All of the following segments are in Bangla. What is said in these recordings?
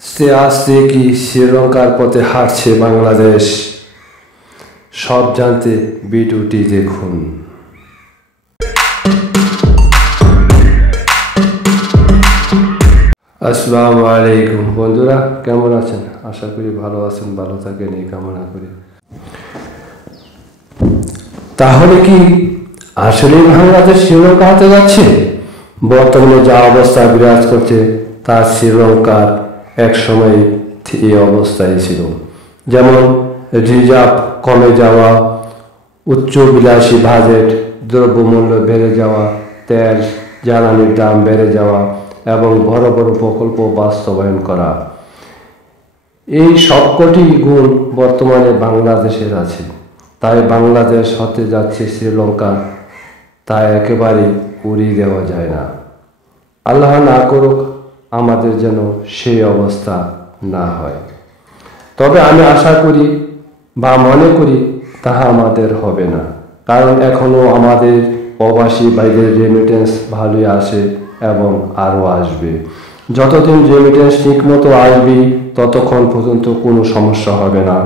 আস্তে আস্তে কি শ্রীলঙ্কার পথে হাঁটছে বাংলাদেশ? সব জানতে ভিডিওটি দেখুন। আসসালামু আলাইকুম বন্ধুরা, কেমন আছেন? আশা করি ভালো আছেন, ভালো থাকেন এই কামনা করি। তাহলে কি আসলে বাংলাদেশ শ্রীলঙ্কা হতে যাচ্ছে? বর্তমানে যা অবস্থা বিরাজ করছে তা শ্রীলঙ্কার এক সময় এই অবস্থায় ছিল। যেমন রিজার্ভ কমে যাওয়া, উচ্চবিলাসী বাজেট, দ্রব্যমূল্য বেড়ে যাওয়া, তেল জ্বালানির দাম বেড়ে যাওয়া এবং বড় বড় প্রকল্প বাস্তবায়ন করা, এই সবকটি গুণ বর্তমানে বাংলাদেশের আছে। তাই বাংলাদেশ হতে যাচ্ছে শ্রীলঙ্কা, তা একেবারে উড়িয়ে দেওয়া যায় না। আল্লাহ না করুক আমাদের যেন সেই অবস্থা না হয়। তবে আমি আশা করি বা মনে করি তাহা আমাদের হবে না, কারণ এখনও আমাদের প্রবাসী বাইরের রেমিটেন্স ভালোই আসে এবং আরও আসবে। যতদিন রেমিটেন্স ঠিক মতো আসবে ততক্ষণ পর্যন্ত কোনো সমস্যা হবে না।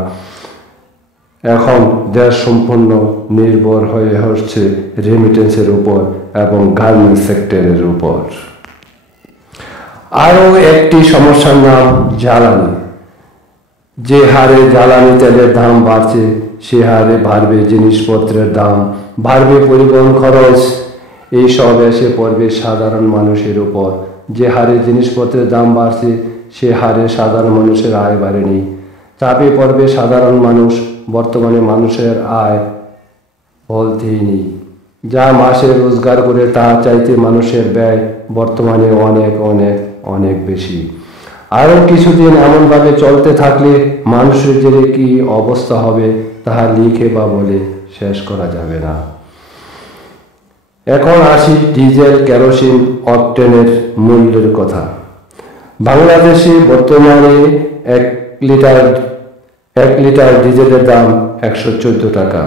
এখন দেশ সম্পূর্ণ নির্ভর হয়ে হচ্ছে রেমিটেন্সের উপর এবং গার্মেন্টস সেক্টরের উপর। আরও একটি সমস্যার নাম জ্বালানি। যে হারে জ্বালানি তেলের দাম বাড়ছে সে হারে বাড়বে জিনিসপত্রের দাম, বাড়বে পরিবহন খরচ। এইসব এসে পড়বে সাধারণ মানুষের উপর। যে হারে জিনিসপত্রের দাম বাড়ছে সে হারে সাধারণ মানুষের আয় বাড়েনি, চাপে পড়বে সাধারণ মানুষ। বর্তমানে মানুষের আয় বলতেই নেই। যা মাসে রোজগার করে তা চাইতে মানুষের ব্যয় বর্তমানে অনেক অনেক অনেক বেশি। আরও কিছুদিন এমনভাবে চলতে থাকলে মানুষের যে কি অবস্থা হবে তাহা লিখে বা বলে শেষ করা যাবে না। এখন আসি ডিজেল, কেরোসিন, অকটেনের মূল্যের কথা। বাংলাদেশে বর্তমানে এক লিটার ডিজেলের দাম 114 টাকা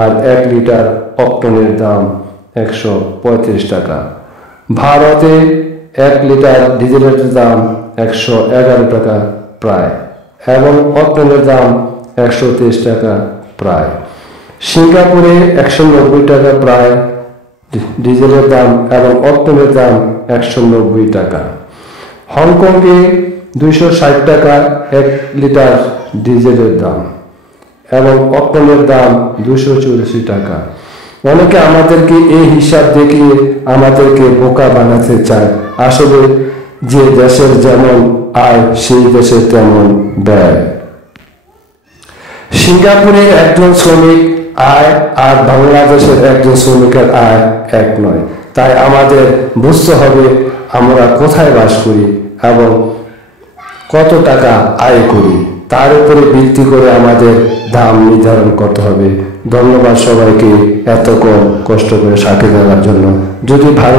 আর 1 লিটার অকটেনের দাম 135 টাকা। ভারতে 1 লিটার ডিজেলের দাম 111 টাকা প্রায় এবং অকটেনের দাম 123 টাকা প্রায়। সিঙ্গাপুরে 190 টাকা প্রায় ডিজেলের দাম এবং অকটেনের দাম 190 টাকা। হংকংয়ে 260 টাকা 1 লিটার ডিজেলের দাম এবং অকটেনের দাম 284 টাকা। অনেকে আমাদেরকে এই হিসাব দেখিয়ে আমাদেরকে বোকা বানাতে চায়। আসলে যে দেশের যেমন আয় সেই দেশের তেমন ব্যয়। সিঙ্গাপুরের একজন শ্রমিক আয় আর বাংলাদেশের একজন শ্রমিকের আয় এক নয়। তাই আমাদের বুঝতে হবে আমরা কোথায় বাস করি এবং কত টাকা আয় করি, তার উপরে ভিত্তি করে আমাদের দাম নির্ধারণ করতে হবে। ধন্যবাদ সবাইকে এত কষ্ট করে সাথে দেওয়ার জন্য। যদি ভালো